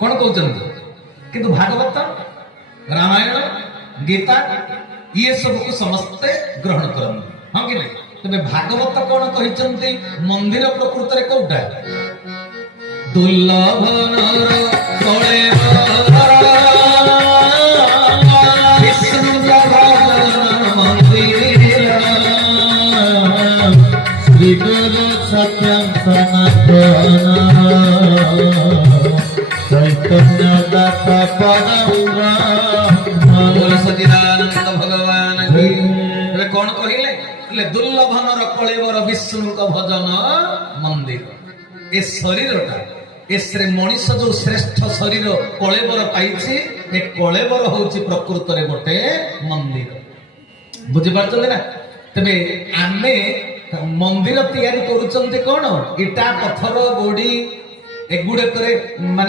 कौन कहते किंतु भागवत रामायण गीता ये सब को समस्ते ग्रहण करते हाँ कि नहीं तेरे भागवत कौन कहते मंदिर प्रकृत रे कोटा दुर्लभ सत्यम सनातन चैतन्य दाता बोल सच्चिदानंद भगवान की कौन कहले दुर्लभ नर कलेवर विष्णु का भजन मंदिर ए शरीर एसरे मनीष जो श्रेष्ठ शरीर कलेवर पाई ए कलेवर हूँ प्रकृत रे गोटे मंदिर बुझी पार्थ ना तेरे आमे मंदिर तैयारी करुचंती कौन इटा पत्थर गोड़ी एगुड़े माने